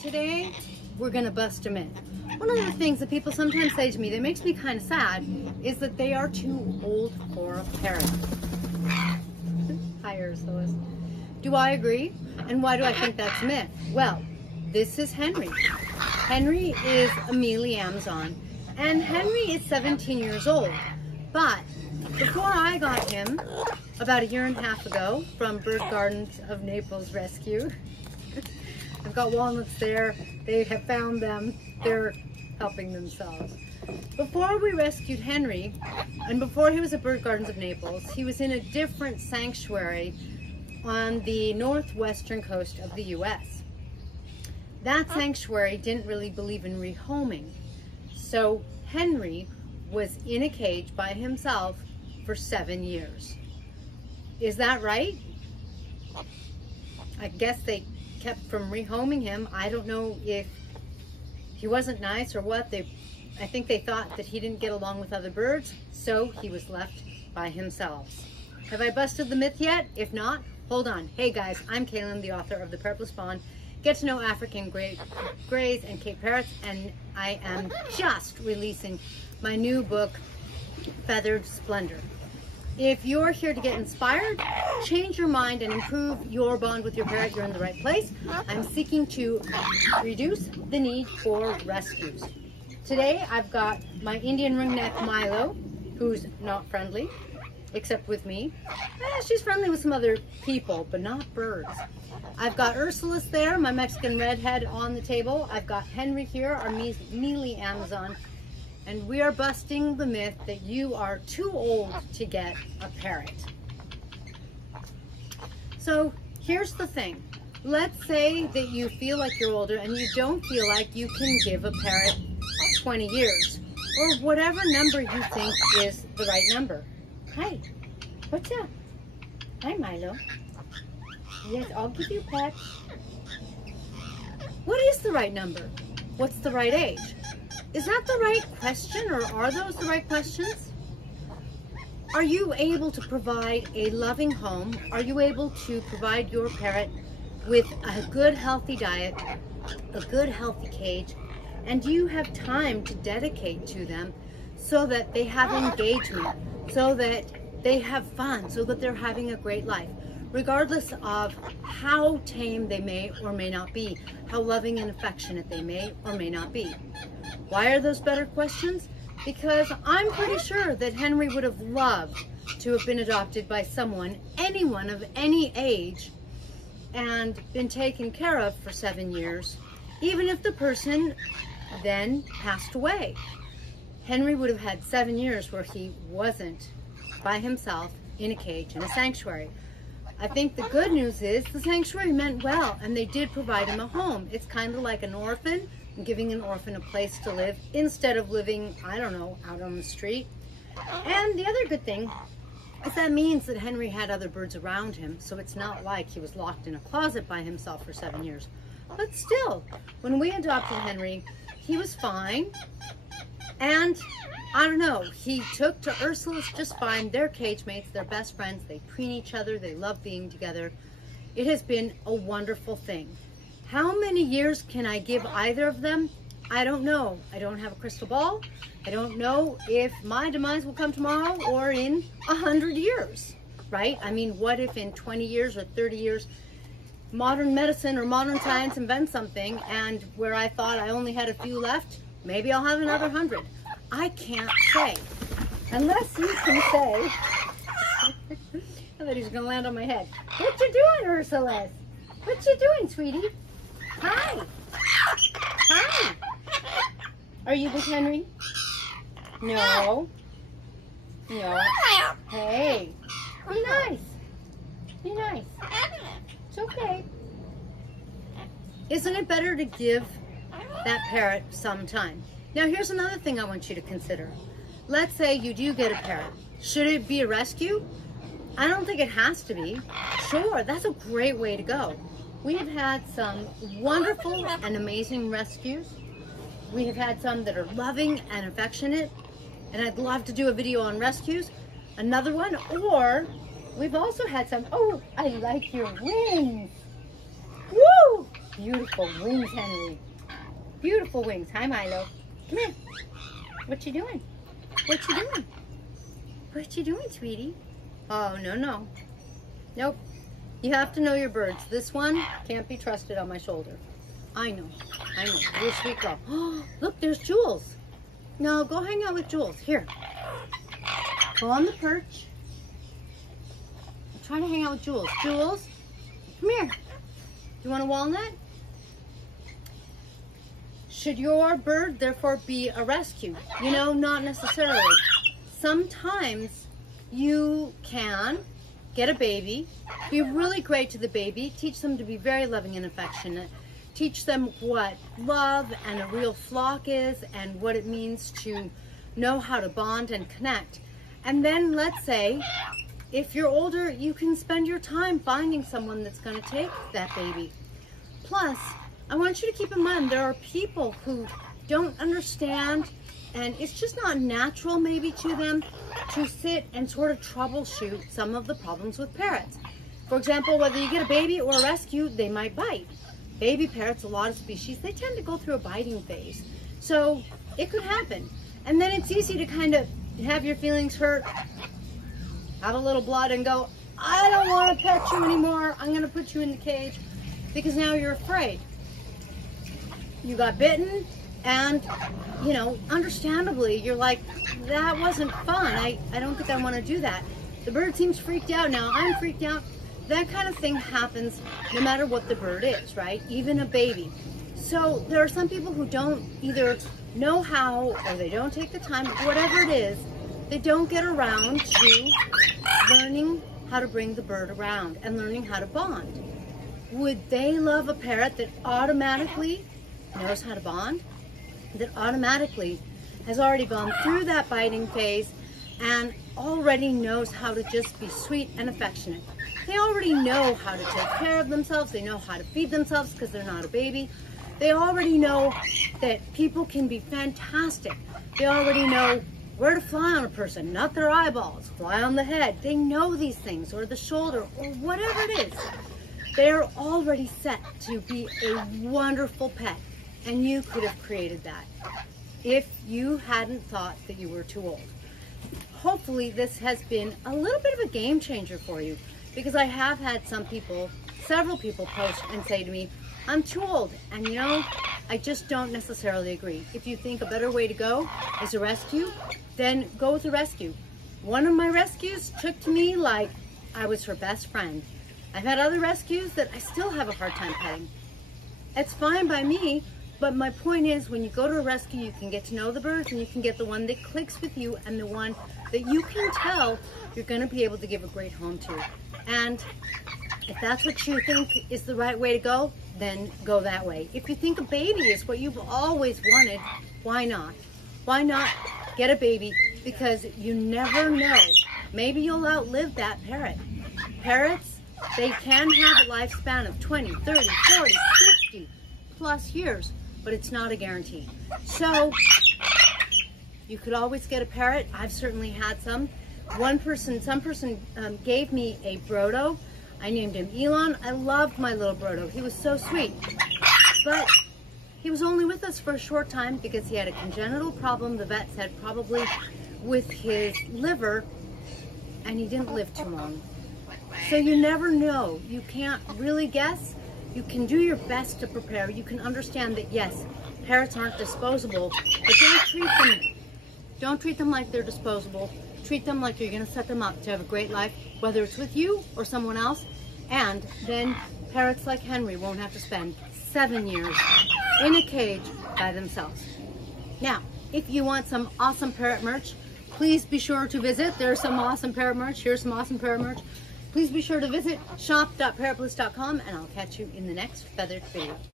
Today, we're gonna bust a myth. One of the things that people sometimes say to me that makes me kind of sad is that they are too old for a parrot. Hi, Ursula. Do I agree? And why do I think that's a myth? Well, this is Henry. Henry is a mealy Amazon, and Henry is 17 years old. But before I got him, about 1.5 years ago, from Bird Gardens of Naples Rescue, I've got walnuts there. They have found them. They're helping themselves. Before we rescued Henry, and before he was at Bird Gardens of Naples, he was in a different sanctuary on the northwestern coast of the US. That sanctuary didn't really believe in rehoming. So Henry was in a cage by himself for 7 years. Is that right? I guess they kept from rehoming him. I don't know if he wasn't nice or what. I think they thought that he didn't get along with other birds, so he was left by himself. Have I busted the myth yet? If not, hold on. Hey guys, I'm Kaylin, the author of The Purple Spawn, Get to Know African Greys and Cape Parrots, and I am just releasing my new book, Feathered Splendor. If you're here to get inspired, change your mind, and improve your bond with your parrot, you're in the right place. I'm seeking to reduce the need for rescues. Today, I've got my Indian ringneck Milo, who's not friendly, except with me. She's friendly with some other people, but not birds. I've got Ursulus there, my Mexican redhead, on the table. I've got Henry here, our mealy Amazon. And we are busting the myth that you are too old to get a parrot. So here's the thing. Let's say that you feel like you're older and you don't feel like you can give a parrot 20 years or whatever number you think is the right number. Hi, what's up? Hi, Milo. Yes, I'll give you a pet. What is the right number? What's the right age? Is that the right question, or are those the right questions? Are you able to provide a loving home? Are you able to provide your parrot with a good healthy diet, a good healthy cage, and do you have time to dedicate to them so that they have engagement, so that they have fun, so that they're having a great life, regardless of how tame they may or may not be, how loving and affectionate they may or may not be? Why are those better questions? Because I'm pretty sure that Henry would have loved to have been adopted by someone, anyone of any age, and been taken care of for 7 years, even if the person then passed away. Henry would have had 7 years where he wasn't by himself in a cage in a sanctuary. I think the good news is the sanctuary meant well, and they did provide him a home. It's kind of like an orphan, giving an orphan a place to live instead of living, I don't know, out on the street. And the other good thing is that means that Henry had other birds around him, so it's not like he was locked in a closet by himself for 7 years. But still, when we adopted Henry, he was fine. And I don't know, he took to Ursulus just fine. They're cage mates, they're best friends, they preen each other, they love being together. It has been a wonderful thing. How many years can I give either of them? I don't know. I don't have a crystal ball. I don't know if my demise will come tomorrow or in 100 years, right? I mean, what if in 20 years or 30 years, modern medicine or modern science invents something, and where I thought I only had a few left, maybe I'll have another 100. I can't say. Unless you can say. I thought he was going to land on my head. What you doing, Ursula? What you doing, sweetie? Hi. Hi. Are you with Henry? No. No. Hey. Be nice. Be nice. It's okay. Isn't it better to give that parrot some time? Now here's another thing I want you to consider. Let's say you do get a parrot. Should it be a rescue? I don't think it has to be. Sure, that's a great way to go. We have had some wonderful and amazing rescues. We have had some that are loving and affectionate, and I'd love to do a video on rescues, another one, or we've also had some, oh, I like your wings. Woo! Beautiful wings, Henry. Beautiful wings. Hi, Milo. Come here. What you doing? What you doing? What you doing, sweetie? Oh, no, no. Nope. You have to know your birds. This one can't be trusted on my shoulder. I know. I know. You're a sweet girl. Oh, look, there's Jules. No, go hang out with Jules. Here. Go on the perch. I'm trying to hang out with Jules. Jules, come here. Do you want a walnut? Should your bird therefore be a rescue? You know, not necessarily. Sometimes you can get a baby, be really great to the baby, teach them to be very loving and affectionate, teach them what love and a real flock is and what it means to know how to bond and connect. And then let's say, if you're older, you can spend your time finding someone that's going to take that baby. Plus, I want you to keep in mind, there are people who don't understand, and it's just not natural maybe to them to sit and sort of troubleshoot some of the problems with parrots. For example, whether you get a baby or a rescue, they might bite. Baby parrots, a lot of species, they tend to go through a biting phase. So it could happen. And then it's easy to kind of have your feelings hurt, have a little blood and go, I don't want to pet you anymore. I'm going to put you in the cage because now you're afraid. You got bitten and, you know, understandably, you're like, that wasn't fun. I don't think I want to do that. The bird seems freaked out now. I'm freaked out. That kind of thing happens no matter what the bird is, right? Even a baby. So there are some people who don't either know how or they don't take the time, whatever it is, they don't get around to learning how to bring the bird around and learning how to bond. Would they love a parrot that automatically knows how to bond, that automatically has already gone through that biting phase and already knows how to just be sweet and affectionate? They already know how to take care of themselves. They know how to feed themselves because they're not a baby. They already know that people can be fantastic. They already know where to fly on a person, not their eyeballs, fly on the head. They know these things, or the shoulder, or whatever it is. They're already set to be a wonderful pet. And you could have created that if you hadn't thought that you were too old. Hopefully this has been a little bit of a game changer for you, because I have had several people post and say to me, I'm too old. And you know, I just don't necessarily agree. If you think a better way to go is a rescue, then go with a rescue. One of my rescues took to me like I was her best friend. I've had other rescues that I still have a hard time petting. It's fine by me. But my point is, when you go to a rescue, you can get to know the birds and you can get the one that clicks with you and the one that you can tell you're going to be able to give a great home to. And if that's what you think is the right way to go, then go that way. If you think a baby is what you've always wanted, why not? Why not get a baby? Because you never know. Maybe you'll outlive that parrot. Parrots, they can have a lifespan of 20, 30, 40, 50 plus years. But it's not a guarantee. So you could always get a parrot. I've certainly had some. Some person gave me a Brodo. I named him Elon. I loved my little Brodo. He was so sweet. But he was only with us for a short time because he had a congenital problem, the vet said, probably with his liver, and he didn't live too long. So you never know. You can't really guess. You can do your best to prepare. You can understand that, yes, parrots aren't disposable, but don't treat them like they're disposable. Treat them like you're going to set them up to have a great life, whether it's with you or someone else. And then parrots like Henry won't have to spend 7 years in a cage by themselves. Now, if you want some awesome parrot merch, please be sure to visit. There's some awesome parrot merch. Here's some awesome parrot merch. Please be sure to visit shop.parrotbliss.com, and I'll catch you in the next feathered video.